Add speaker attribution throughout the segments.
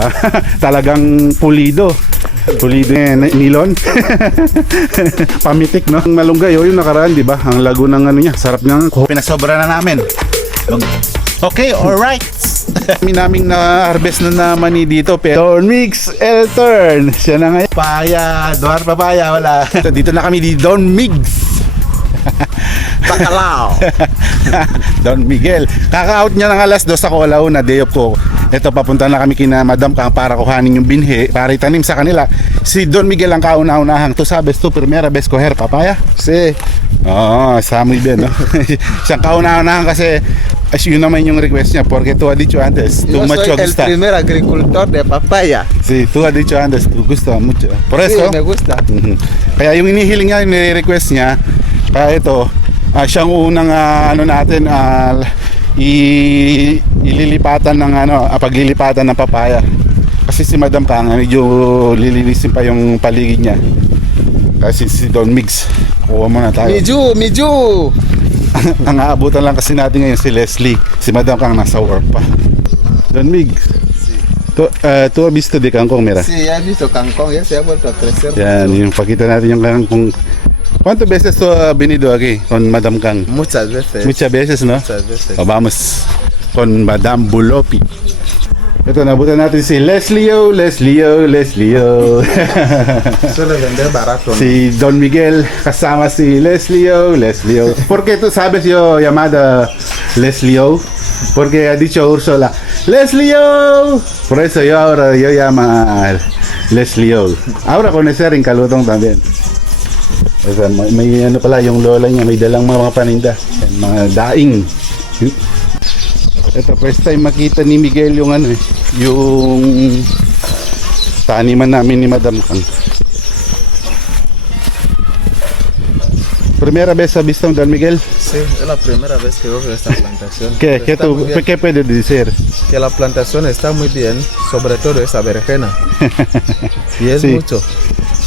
Speaker 1: ba? Talagang pulido. Pulido yan, nilon. Pamitik, no? Ang malunggay, oh, yung nakaraan, di ba? Ang lago ng ano niya, sarap ng Pinasobra na namin. Okay, alright. Kami naming na-harvest na naman ni dito. Pero Don Mix Eltern. Siya na ngayon. Paya, Duar Papaya, wala. dito na kami di Don Migs.
Speaker 2: Bacalao.
Speaker 1: Don Miguel. Kaka-out niya ng alas dos ako alauna, day off ko. Ito, papunta na kami kina Madam Kang para kuhanin yung binhi, para itanim sa kanila. Si Don Miguel ang kauna-unahang. Tu sabes tu, primera vez coger papaya?
Speaker 2: Sí.
Speaker 1: Oo, oh, muy bien, no? Siyang kauna-unahan kasi as yun naman yung request niya porque tú has dicho antes, tú
Speaker 2: Yo
Speaker 1: mucho
Speaker 2: soy el primer agricultor de papaya.
Speaker 1: Sí, tú has dicho antes, tú gusta mucho. Por
Speaker 2: Sí,
Speaker 1: eso,
Speaker 2: me gusta.
Speaker 1: Mhm. Kaya yung inihiling niya, yung nire-request niya, kaya ito, ah, siyang unang ah, ano natin, ah, i- ililipatan ng ano, ah, paglilipatan ng papaya. Kasi si Madam Kang, medyo lilinisin pa yung paligid niya. Kasi si Don Migs, kuha muna tayo.
Speaker 2: Miju, Miju.
Speaker 1: Ang aabutan lang kasi natin ngayon si Leslie. Si Madam Kang nasa work pa. Don Migs. Tu, uh, tu has visto de kangkong, mira.
Speaker 2: Sí, ya he visto Cancún, ya se ha vuelto a crecer.
Speaker 1: Yan, yung pakita natin yung kangkong. ¿Cuántas veces tú has venido aquí con Madam Kang?
Speaker 2: Muchas veces.
Speaker 1: Muchas veces, no?
Speaker 2: Muchas veces.
Speaker 1: O vamos con Madame Bulopi. Ito, nabutan natin si Leslie O, Leslie O, Leslie O.
Speaker 2: Suele vender barato.
Speaker 1: si Don Miguel kasama si Leslie O, Leslie O. ¿Por qué tú sabes yo llamada Leslie O? Porque ha dicho Úrsula, Leslie O. Por eso yo ahora yo llamo a Leslie O. Ahora conocer en Calutong también. O sea, may, may ano pala yung lola niya, may dalang mga paninda, mga daing. Ito, first time makita ni Miguel yung ano eh, yung taniman namin ni Madam Kang. Primera vez sa visto Don Miguel.
Speaker 2: Sí, es la primera vez que veo esta plantación.
Speaker 1: ¿Qué, qué, tú. ¿Qué puedes decir?
Speaker 2: Que la plantación está muy bien, sobre todo esa berenjena. y es
Speaker 1: Sí.
Speaker 2: mucho.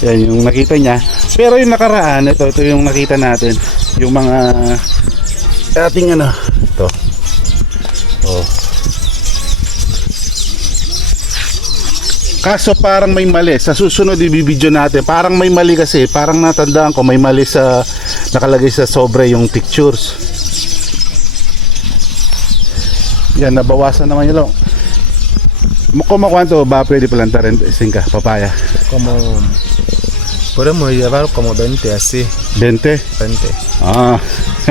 Speaker 1: Yan yung nakita niya. Pero yung nakaraan, ito, ito yung nakita natin. Yung mga ating ano, ito. Kaso parang may mali. Sa susunod i-video natin, parang may mali kasi. Parang natandaan ko may mali sa nakalagay sa sobre yung pictures. Yan, nabawasan naman yun lang. ¿Cómo cuánto va a pedir plantar en Sinca, papaya?
Speaker 2: Como. Podemos llevar como 20 así.
Speaker 1: 20?
Speaker 2: 20.
Speaker 1: Ah,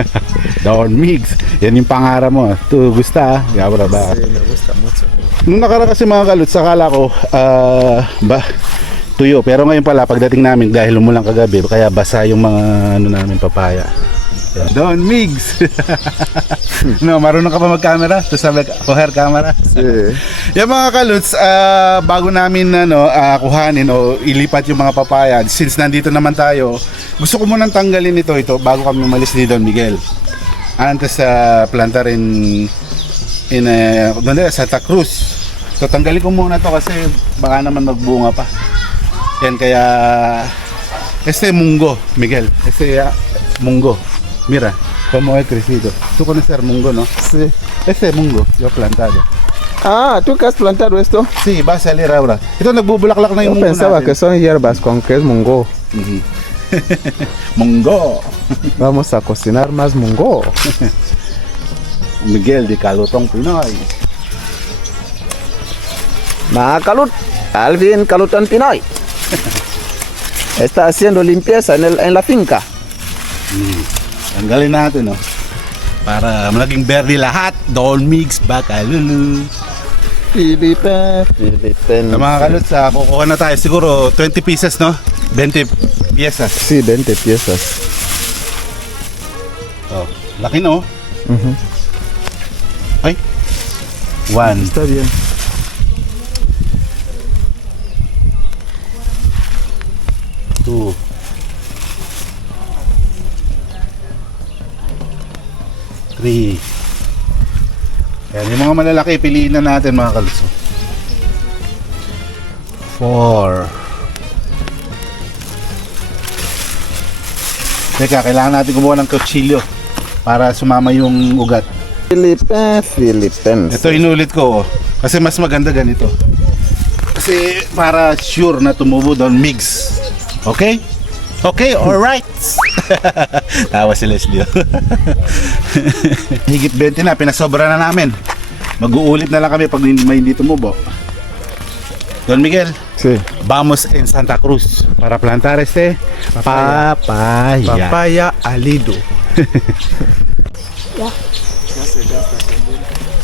Speaker 1: Don Migs. Yan yung pangarap mo. Tu gusta, ah. Gabra ba?
Speaker 2: Sí, me gusta mucho.
Speaker 1: Nung nakara kasi mga kaluts, akala ko, ah, ba, tuyo. Pero ngayon pala, pagdating namin, dahil umulang kagabi, kaya basa yung mga, ano namin, papaya. Yan. Don Migs! no, marunong ka pa mag-camera? To sabi, kuher camera?
Speaker 2: Sí.
Speaker 1: Yung mga kaluts, ah, bago namin ano, ah, kuhanin o ilipat yung mga papaya, since nandito naman tayo, gusto ko munang tanggalin ito, ito bago kami umalis ni Don Miguel. Antes sa plantar in in uh, donde Santa Cruz. So tanggalin ko muna to kasi baka naman magbunga pa. Yan kaya este munggo, Miguel. Este ah, munggo. Mira, cómo he crecido. Tú conoces munggo, ¿no?
Speaker 2: Sí.
Speaker 1: Este munggo, yo plantado.
Speaker 2: Ah, ¿tú que has plantado esto?
Speaker 1: Sí, va a salir ahora. Na
Speaker 2: Yo pensaba que son hierbas con que es mungo.
Speaker 1: Munggo.
Speaker 2: Vamos a cocinar más mungo.
Speaker 1: Miguel de Calutong Pinoy.
Speaker 2: Mga kalut, Alvin Kalutan Pinoy. Está haciendo limpieza en, el, en la finca.
Speaker 1: Tanggalin natin, no? Para maging verde lahat. Don Mix, Bakalulu.
Speaker 2: Philippines. Philippines.
Speaker 1: Sa mga kalut, sa kukuha na tayo. Siguro 20 pieces, no? 20 piezas.
Speaker 2: Sí, 20 piezas.
Speaker 1: Oh, laki, no?
Speaker 2: Ujú.
Speaker 1: Ay. One.
Speaker 2: Está bien.
Speaker 1: two, three. Yan, yung mga malalaki, piliin na natin mga kalso. Four. Teka, kailangan natin kumuha ng kutsilyo para sumama yung ugat.
Speaker 2: Philippines, Philippines.
Speaker 1: Ito inulit ko, oh, kasi mas maganda ganito. Kasi para sure na tumubo doon, mix. Okay? Okay, alright. Tawa si Leslie. Higit 20 na, pinasobra na namin. Mag-uulit na lang kami pag may hindi tumubo. Don Miguel,
Speaker 3: Sí.
Speaker 1: vamos en Santa Cruz para plantar este papaya.
Speaker 2: Papaya alido.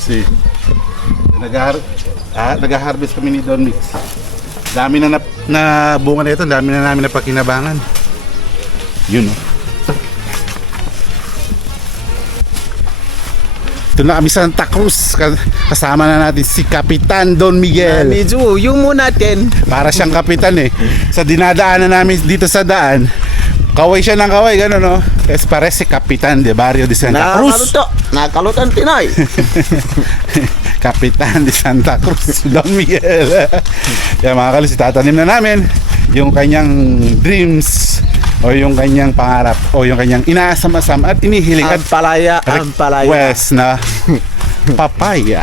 Speaker 1: Si. Nag-har ah, nag-harvest kami ni Don Mix. Dami na na, na bunga na ito, dami na namin na pakinabangan. Yun oh. Ito na kami sa Santa Cruz. Ka- Kasama na natin si Kapitan Don Miguel.
Speaker 2: Medyo yung mo natin.
Speaker 1: Para siyang kapitan eh. Sa dinadaanan namin dito sa daan, kaway siya ng kaway, gano'n no? Es pare si Kapitan de Barrio de Santa Cruz.
Speaker 3: Nakaluto. Nakalutan Pinoy.
Speaker 1: Kapitan de Santa Cruz, Don Miguel. Kaya mga kalis, tatanim na namin yung kanyang dreams o yung kanyang pangarap o yung kanyang inaasam-asam at inihiling at
Speaker 2: Ampalaya, ampalaya.
Speaker 1: request na papaya.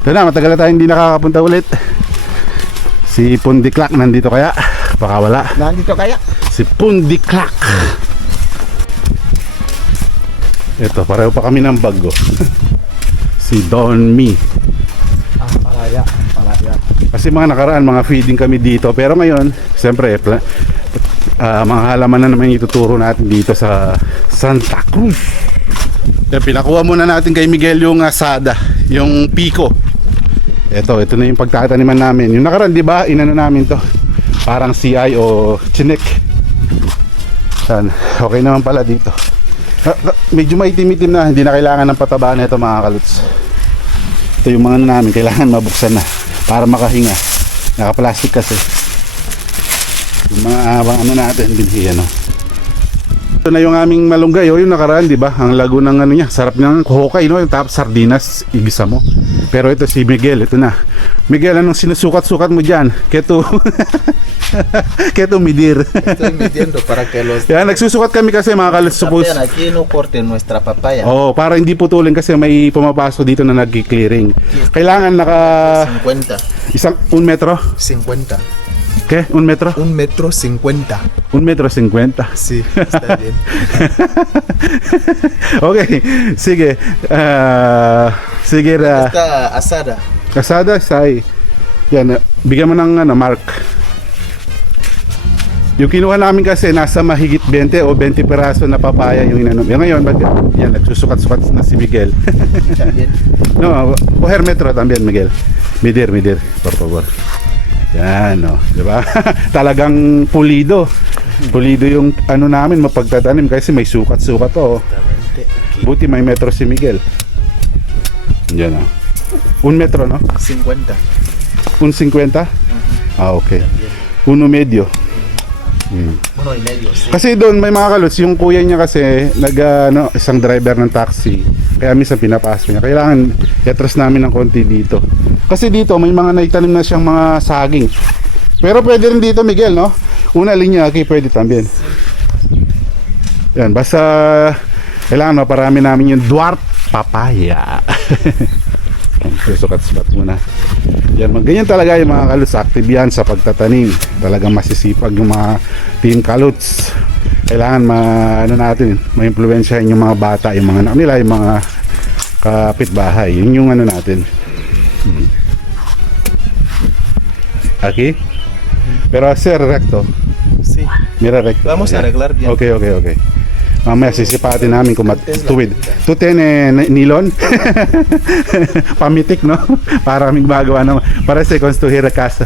Speaker 1: Ito na, matagal na tayong hindi nakakapunta ulit. Si Pundiklak nandito kaya? Baka wala.
Speaker 3: Nandito kaya?
Speaker 1: Si Pundiklak. Ito, pareho pa kami ng bago. si Don Me.
Speaker 2: Ampalaya, ampalaya.
Speaker 1: Kasi mga nakaraan, mga feeding kami dito. Pero ngayon, siyempre, ah, mga halaman na naman ituturo natin dito sa Santa Cruz. Yan, pinakuha muna natin kay Miguel yung asada, yung pico. Ito, ito na yung pagtataniman namin. Yung nakaraan, di ba, inano namin to. Parang CI o chinek. Yan, okay naman pala dito. Ah, ah, medyo maitim-itim na, hindi na kailangan ng pataba na ito mga kaluts. Ito yung mga ano namin, kailangan mabuksan na para makahinga. Naka-plastic kasi. Yung mga abang ano natin, binhi ano. Ito na yung aming malunggay, oh, yung nakaraan, di ba? Ang lago ng ano niya, sarap ng hokay, no? Yung tapos sardinas, igisa mo. Pero ito si Miguel, ito na. Miguel, anong sinusukat-sukat mo dyan? Keto. Keto midir.
Speaker 2: Estoy midiendo para que los
Speaker 1: Yan, nagsusukat kami kasi mga kalis, suppose.
Speaker 2: Tapian aquí no corten nuestra papaya.
Speaker 1: Oh, para hindi putulin kasi may pumapasok dito na nagki-clearing. Kailangan naka
Speaker 2: 50.
Speaker 1: isang un metro.
Speaker 2: 50.
Speaker 1: ¿Qué? Un metro?
Speaker 2: Un metro 50.
Speaker 1: Un metro cincuenta.
Speaker 2: Sí, está bien.
Speaker 1: Okay, sige. Ah, sige ra.
Speaker 2: Está asada.
Speaker 1: Kasada say. Yan, ah, bigyan mo ng ano, mark. Yung kinuha namin kasi nasa mahigit 20 o 20 peraso na papaya yung inanom. Yung ngayon, ba't yan, nagsusukat-sukat na si Miguel. No, coger metro también, Miguel. Medir, medir, por favor. Yan, no. Di ba? Talagang pulido. Pulido yung ano namin, mapagtatanim kasi may sukat-sukat to. oh. Buti may metro si Miguel. Yan, oh. Un metro, no?
Speaker 2: 50.
Speaker 1: Un 50? Ah, okay. Uno medio.
Speaker 2: Uno y medio, sí.
Speaker 1: Kasi doon may mga kalots, yung kuya niya kasi nag ano, isang driver ng taxi. Kaya minsan pinapasok niya. Kailangan i-atras namin ng konti dito. Kasi dito may mga naitanim na siyang mga saging. Pero pwede rin dito Miguel, no? Una linya aquí pwede también. Yan, basta kailangan maparami namin yung Duarte Papaya. Susukat-sukat muna. Yan, ganyan talaga yung mga kaluts. Active yan sa pagtatanim. Talagang masisipag yung mga team kaluts. Kailangan ma, ano natin, ma-influensyahin yung mga bata, yung mga anak nila, yung mga kapitbahay. Yun yung ano natin. Hmm. Aquí? Pero sir, recto.
Speaker 2: Sí.
Speaker 1: Mira recto.
Speaker 2: Vamos a arreglar bien.
Speaker 1: Okay, okay, okay. Mamaya sisipatin namin kung mat- tuwid. Tu tiene n- nilon? Pamitik, no? Para aming magawa naman. Para sa construir a casa.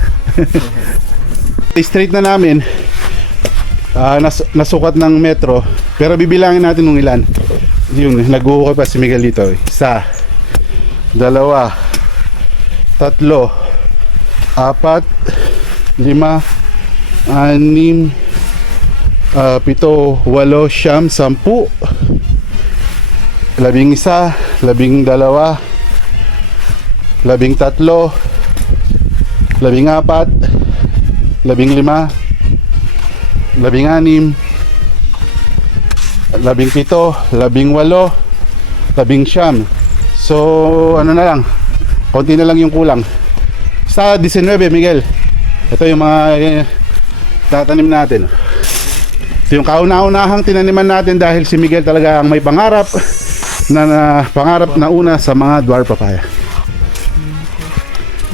Speaker 1: Straight na namin. Ah, nas- nasukat ng metro. Pero bibilangin natin ng ilan. Yun, nag-uukay pa si Miguel dito. Isa, dalawa, tatlo, apat, lima, anim, ah, pito, walo, siyam, sampu, labing isa, labing dalawa, labing tatlo, labing apat, labing lima, labing anim, labing pito, labing walo, labing siyam. So, ano na lang, konti na lang yung kulang. Sa 19, Miguel. Ito yung mga eh, tatanim natin. Ito yung kauna-unahang tinaniman natin dahil si Miguel talaga ang may pangarap na, na pangarap na una sa mga dwarf papaya.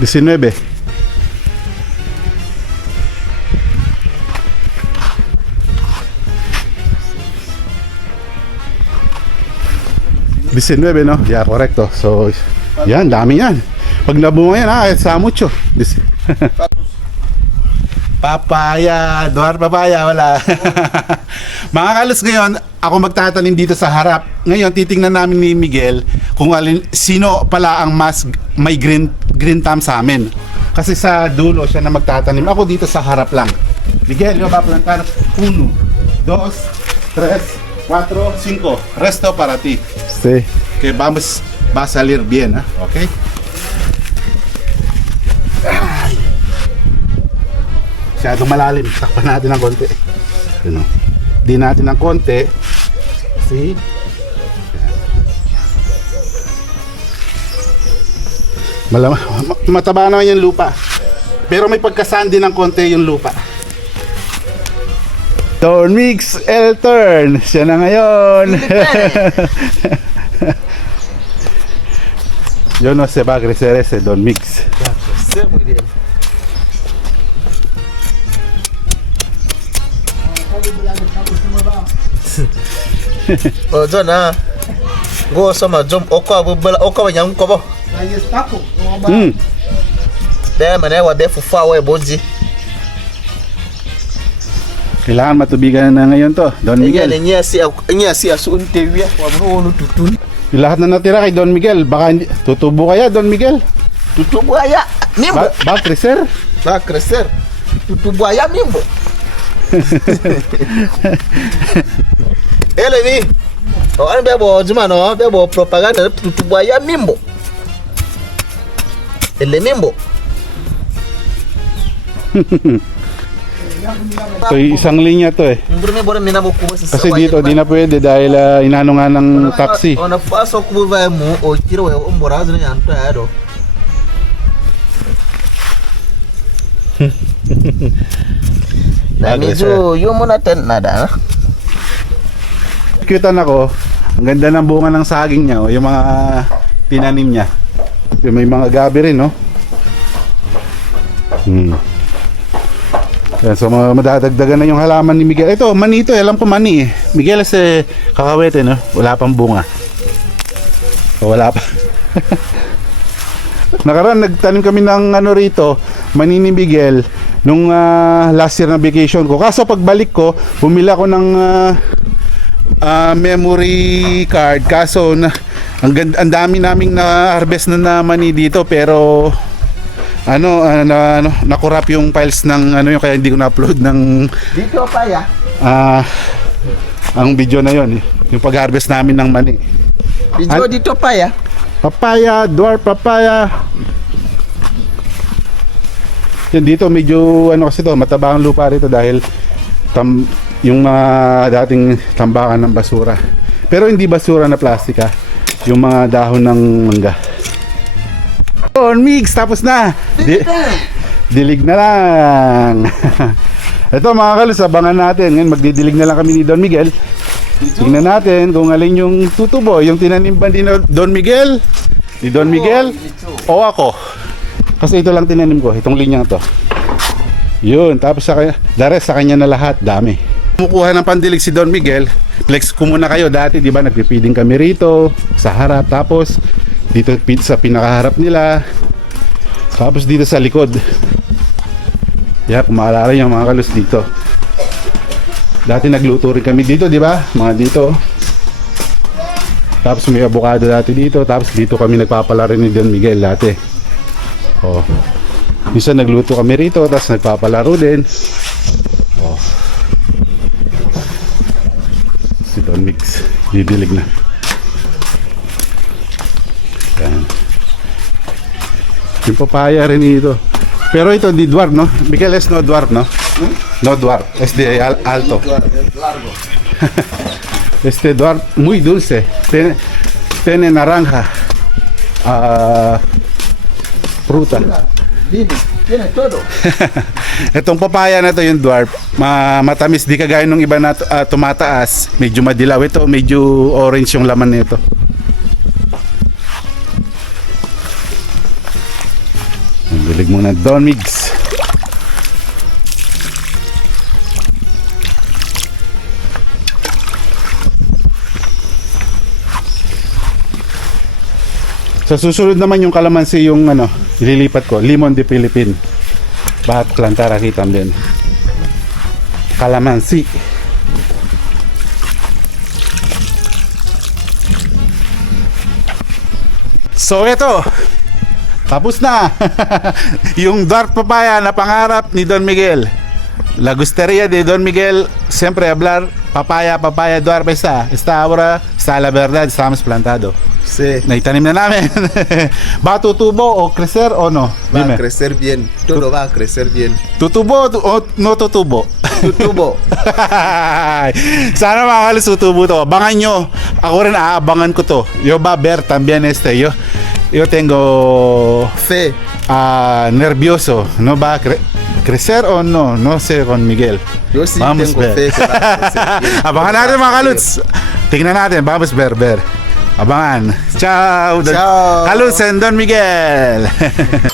Speaker 1: 19. Disinwebe, no? Yeah, correcto. So, yan, dami yan. Pag nabunga yan, ah, sa mucho. Dis- papaya, duwar papaya, wala. Mga kalos ngayon, ako magtatanim dito sa harap. Ngayon, titingnan namin ni Miguel kung alin, sino pala ang mas may green, green thumb sa amin. Kasi sa dulo siya na magtatanim. Ako dito sa harap lang. Miguel, yo va a plantar uno, dos, tres, cuatro, cinco. Resto para ti.
Speaker 3: Sí.
Speaker 1: Que vamos, va a salir bien, ¿ah? ¿ok? Masyadong malalim. Takpan natin ng konti. Ano? Di natin ng konti. See? Malam ma- mataba naman yung lupa. Pero may pagkasandi ng konti yung lupa.
Speaker 3: Don Mix El Turn. Siya na ngayon.
Speaker 1: Yo no se va a crecer ese Don Mix.
Speaker 2: Sí, muy bien. oh, John, ah. Go sama jom oko abubala oko ba nyam ko ba?
Speaker 1: Hmm.
Speaker 2: Be mane wa be fufa wa boji.
Speaker 1: Kailangan matubigan na ngayon to, Don Miguel.
Speaker 2: ne nya si nya si asu unte wi wa mo no tutun.
Speaker 1: Lahat na natira kay Don Miguel, baka hindi, tutubo kaya Don Miguel?
Speaker 2: Tutu buaya. Mimbo.
Speaker 1: Ba, ba crescer?
Speaker 2: Va a crecer. Tutu buaya mimbo. Ele ni. O an be bo juma no be bo propaganda tutu buaya mimbo. Ele mimbo.
Speaker 1: So isang linya to eh. Kasi dito di na pwede dahil ah, inano nga ng taxi.
Speaker 2: Mu o kiro umbora zina yanto ado. Na
Speaker 1: Bagay,
Speaker 2: medyo yung muna ten nada. ah.
Speaker 1: Cutan ako, ang ganda ng bunga ng saging niya, oh, yung mga tinanim niya. Yung may mga gabi rin, no? Hmm. Yan, so ma- madadagdagan na yung halaman ni Miguel. Ito, mani ito, eh. alam ko mani eh. Miguel kasi kakawete, no? Wala pang bunga. O, wala pa. Nakaraan, nagtanim kami ng ano rito, mani ni Miguel, nung ah, last year na vacation ko. Kaso pagbalik ko, bumila ko ng ah, ah, memory card. Kaso, na, ang, ang dami naming na, na mani dito, pero ano, ah, na, ano, nakurap yung files ng ano yung kaya hindi ko na-upload ng
Speaker 2: Dito pa ya.
Speaker 1: ah, ang video na yon eh. Yung pag-harvest namin ng mani.
Speaker 2: Video
Speaker 1: An-
Speaker 2: dito pa ya.
Speaker 1: Papaya, dwarf papaya. Yan dito medyo ano kasi to, mataba ang lupa rito dahil tam, yung mga dating tambakan ng basura. Pero hindi basura na plastika, yung mga dahon ng mangga. On mix tapos na. Di- dilig na lang. Ito mga kalos, abangan natin. Ngayon magdidilig na lang kami ni Don Miguel. Tingnan natin kung alin yung tutubo, yung tinanim ba ni Don Miguel, ni Don Miguel, o ako. Kasi ito lang tinanim ko, itong linyang to. Yun, tapos sa kanya, the rest sa kanya na lahat, dami. Kumukuha ng pandilig si Don Miguel, flex ko muna kayo dati, di ba, nagpipiding kami rito, sa harap, tapos dito sa pinakaharap nila, tapos dito sa likod. Yeah, kung maalala yung mga kalus dito. Dati nagluto rin kami dito, di ba? Mga dito. Tapos may avocado dati dito. Tapos dito kami nagpapala rin ni Don Miguel dati. Oh. Minsan nagluto kami rito, tapos nagpapalaro din. Oh. Si Don Mix, didilig na. Yan. Yung papaya rin ito. Pero ito di dwarf, no? Miguel es no dwarf, no? No dwarf, es de al- alto. Este dwarf muy dulce. Tiene, tiene naranja. Ah, fruta.
Speaker 3: Viene, viene todo.
Speaker 1: Itong papaya na to yung dwarf, ma matamis. Di kagaya nung iba na ah, tumataas, medyo madilaw ito, medyo orange yung laman nito. Ang Bilig muna Don Migs. Sa susunod naman yung kalamansi yung ano, ililipat ko, Limon de Philippine. Bahat plantara kita din. Kalamansi. So ito, tapos na. yung dark papaya na pangarap ni Don Miguel. La gusteria de Don Miguel siempre hablar papaya, papaya, duarpe está. Está ahora, está la verdad, estamos plantado.
Speaker 2: Sí.
Speaker 1: Naitanim na namin. ba tutubo o crecer o no?
Speaker 2: Va a
Speaker 1: Dime.
Speaker 2: crecer bien. Todo va a crecer bien.
Speaker 1: Tutubo tu- o no tutubo?
Speaker 2: Tutubo.
Speaker 1: Sana mga kalis tutubo to. Abangan nyo. Ako rin aabangan ko to. Yo ba ver también este. Yo, yo tengo
Speaker 2: Fe.
Speaker 1: ah, nervioso. No va a cre- crecer o no? No sé con Miguel.
Speaker 2: Yo sí
Speaker 1: Vamos
Speaker 2: tengo
Speaker 1: ver.
Speaker 2: fe que va a crecer.
Speaker 1: Abangan natin
Speaker 2: va a
Speaker 1: mga kaluts. Tingnan natin. Vamos ver, ver. Abangan. Ciao.
Speaker 2: Ciao.
Speaker 1: And Don Miguel.